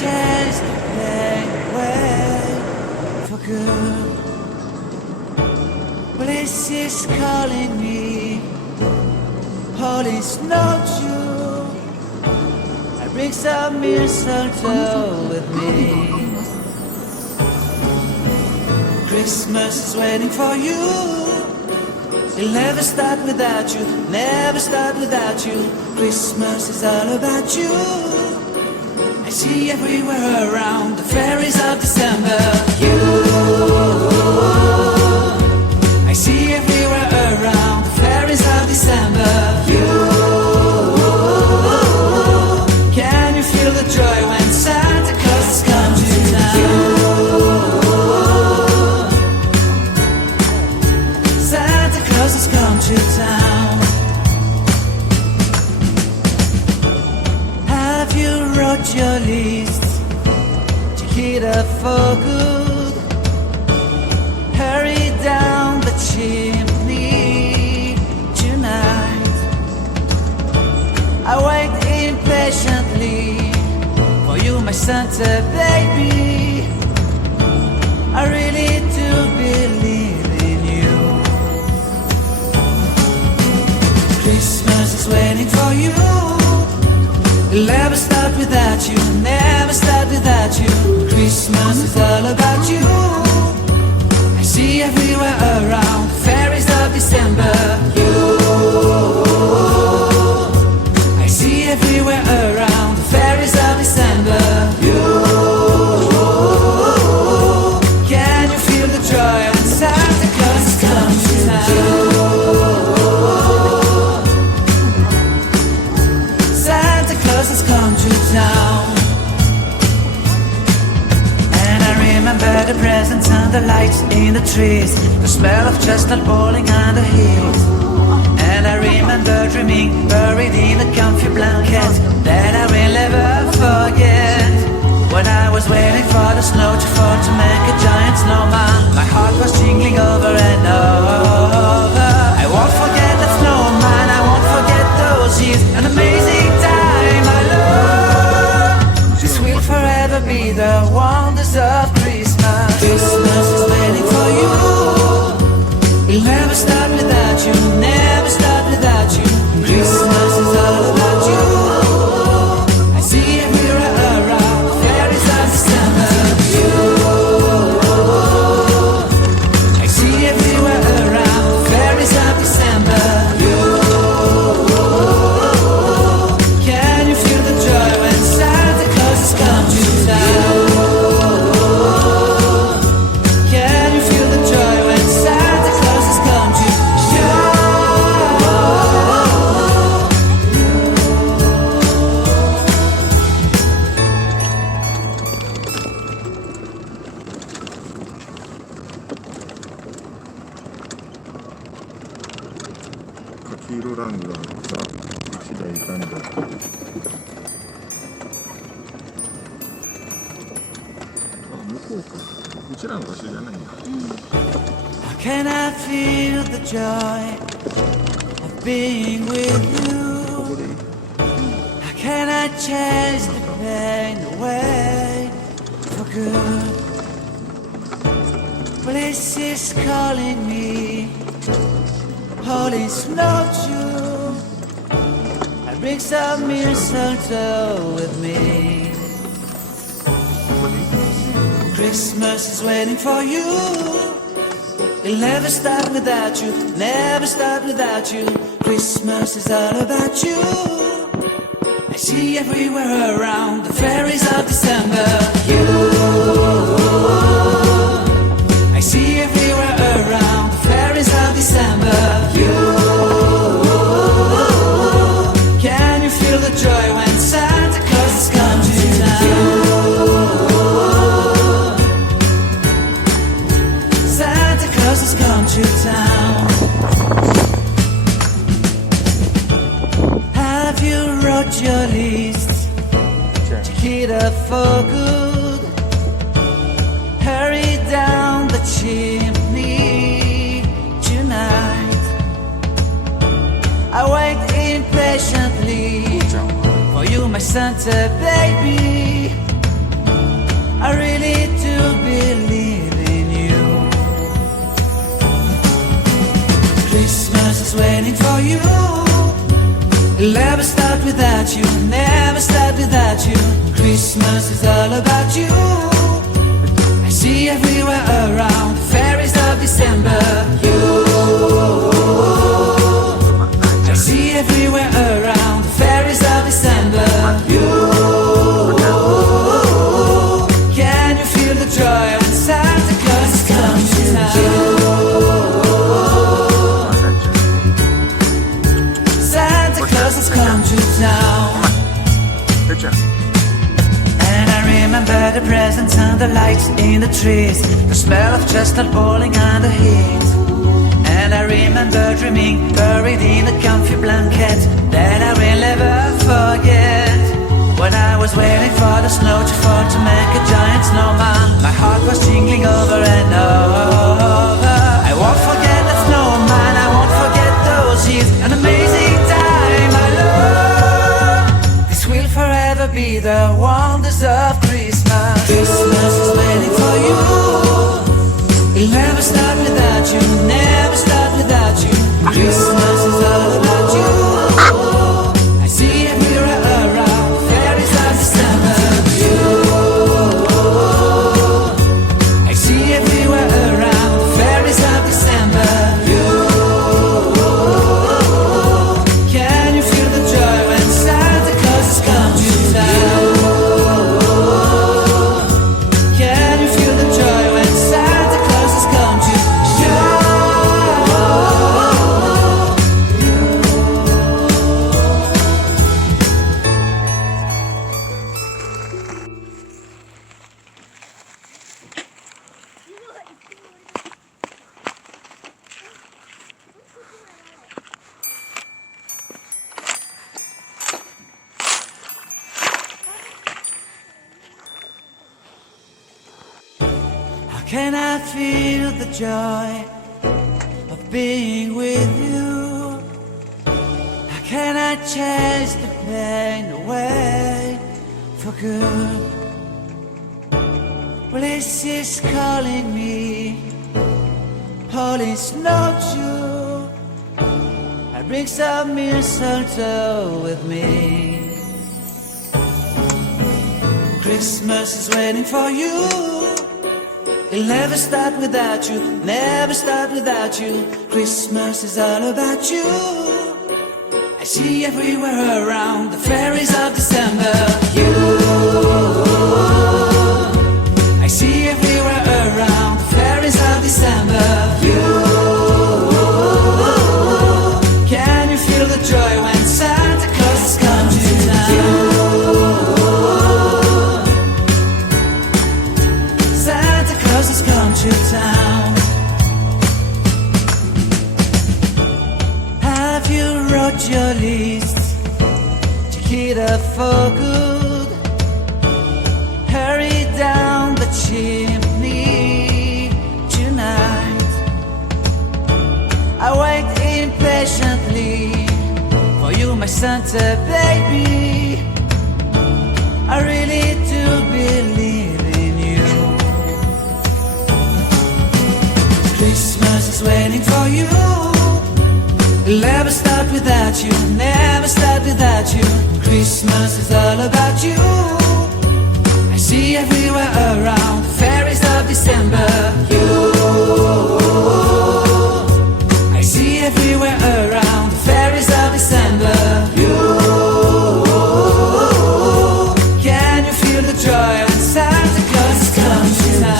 change the pain away for good? Bliss is calling me, all is not true. I bring some mistletoe with me. Christmas is waiting for you. It'll never start without you, never start without you. Christmas is all about you. I see everywhere around the fairies of December. You, I see everywhere around the fairies of December. You, can you feel the joy when Santa Claus comes to town? Santa Claus has come to town. Have you wrote your list? Check it up for good. Hurry down the chimney tonight. I wait impatiently for you, my Santa baby. I really do believe in you. Christmas is waiting for you. It'll never start without you, never start without you. Christmas is all about you. I see everywhere around the fairies of December. You, I see everywhere around the fairies of December. You, can you feel the joy when Santa Claus has come to town? Santa Claus has come to town. And I remember the presents and the lights in the trees, the smell of chestnut boiling on the heat. And I remember dreaming, buried in a comfy blanket that I will never forget. When I was waiting for the snow to fall to make a giant snowman, my heart was jingling over and over. I won't forget that snowman, I won't forget those years, an amazing time I love. This will forever be the wonders of Christmas. Christmas is waiting for you. We'll never start without you, never start without you. Christmas is all about you. I see everywhere around the fairies of December. You, I see everywhere around the fairies of December. You, can you feel the joy when Santa Claus has come to town? Can you feel the joy when Santa Claus has come to town? 黄色ラングラーが1台いたんだ。向こうか。うちらの場所じゃないんだ。How can I feel the joy of being with you? How can I chase the pain away for good? Bliss is calling me, all is not true. I bring some mistletoe with me. Christmas is waiting for you. It'll never start without you, never start without you. Christmas is all about you. I see everywhere around the fairies of December. You, I see everywhere around the fairies of December. You, can you feel the joy when Santa Claus has come to town? Santa Claus has come to town. Have you wrote your list? Check it up for good. Hurry down the chimney tonight. I wait impatiently for you, my Santa baby. I really do believe in you. Christmas is waiting for you. It'll never start without you, never start without you. Christmas is all about you. I see everywhere around the fairies of December. You, I see everywhere around the fairies of December. You, can you feel the joy when Santa Claus comes to town? Santa Claus has come to town. And I remember the presents and the lights in the trees, the smell of chestnut boiling on the heat. And I remember dreaming, buried in a comfy blanket, that I will never forget. When I was waiting for the snow to fall to make a giant snowman, my heart was jingling over and over. I won't forget that snowman, I won't forget those years, an amazing time I love. This will forever be the wonders of Christmas. Christmas is waiting for you. It'll never start without you, never start without you. Christmas is all about you. I see everywhere around fairies of December. You, I see everywhere around fairies of December. You, can you feel the joy when Santa Claus has come to town? Can you feel the joy when Santa Claus has come to town? How can I feel the joy of being with you? How can I chase the pain away for good? Well, this is calling me, holy snow too. I bring some mistletoe with me. Christmas is waiting for you. It'll never start without you, never start without you. Christmas is all about you. I see everywhere around the fairies of December. You, I see everywhere around the fairies of December. You, can you feel the joy when Santa Claus has come to town? Santa Claus has come to town. Have you wrote your list to get up for good? Hurry down the chimney tonight. I wait impatiently for you, my Santa baby. I really do believe in you. Christmas is waiting for you. It'll never start without you, never start without you. Christmas is all about you. I see everywhere around the fairies of December. You, I see everywhere around the fairies of December. You, can you feel the joy when Santa Claus has come to town?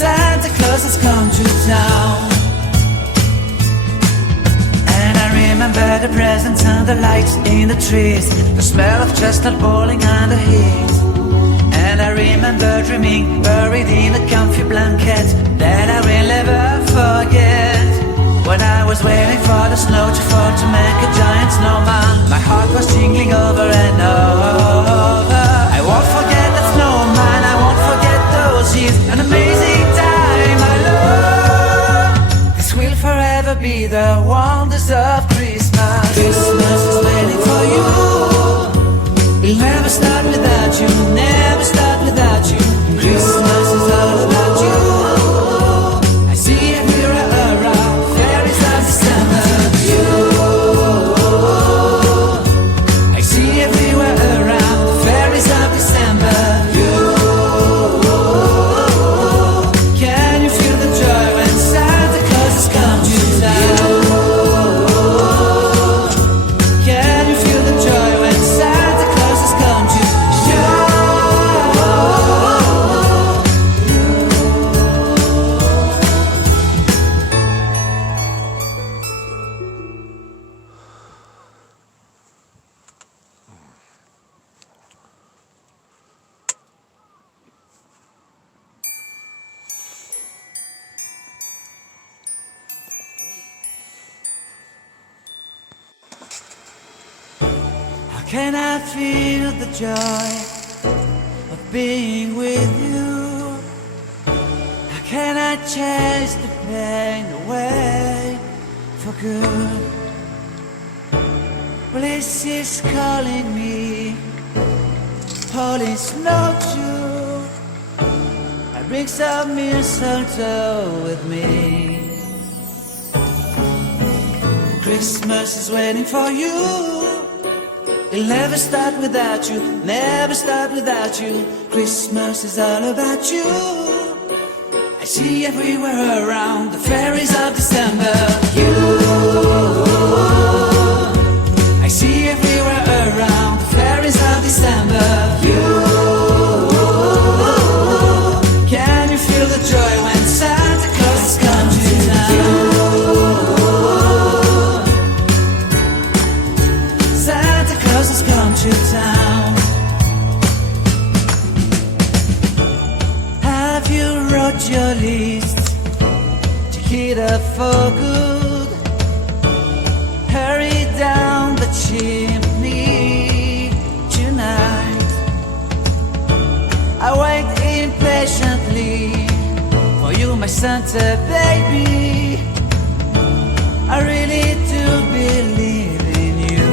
Santa Claus has come to town. And I remember the presents and the lights in the trees, the smell of chestnut boiling on the heat. And I remember dreaming, buried in a comfy blanket, that I will never forget. When I was waiting for the snow to fall to make a giant snowman, my heart was jingling over and over. I won't forget that snowman, I won't forget those years, an amazing time I love. This will forever be the wonders of Christmas. Christmas is waiting for you. can I feel the joy of being with you? How can I chase the pain away for good? Bliss is calling me, Polish note you. I bring some mistletoe with me. Christmas is waiting for you. It'll never start without you, never start without you. Christmas is all about you. I see everywhere around the fairies of December. You, I see everywhere around the fairies of December. You, can you feel the joy when Santa Claus comes to town? Santa Claus has come to town. Have you wrote your list to hit up for good? Hurry down the chimney tonight. I wait impatiently for you, my Santa baby. I really do believe in you.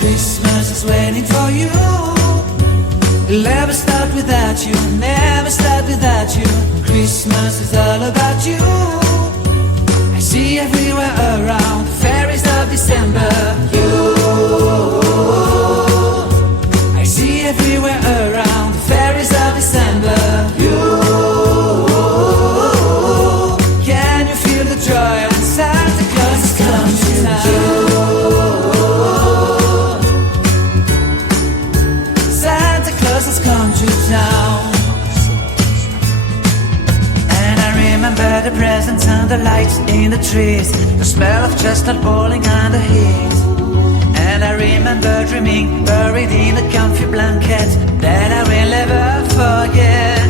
Christmas is waiting for you. It'll never start without you, never start without you. Christmas is all about you. I see everywhere around the fairies of December. You, I see everywhere around the fairies of December. You, can you feel the joy when Santa Claus has come to town? Santa Claus has come to town. And I remember the presents and the lights in the trees, the smell of chestnut boiling on the heat. And I remember dreaming, buried in a comfy blanket that I will never forget.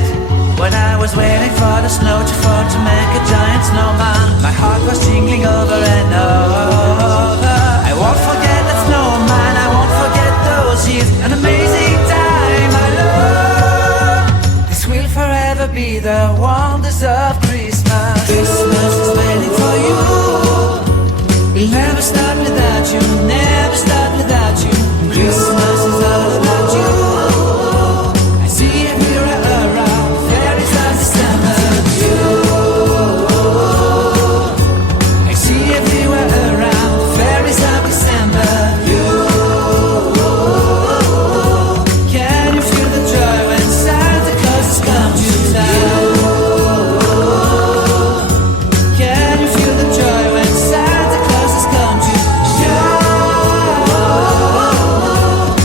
When I was waiting for the snow to fall to make a giant snowman, my heart was jingling over and over. I won't forget that snowman, I won't forget those years, an amazing time I love. This will forever be the wonders of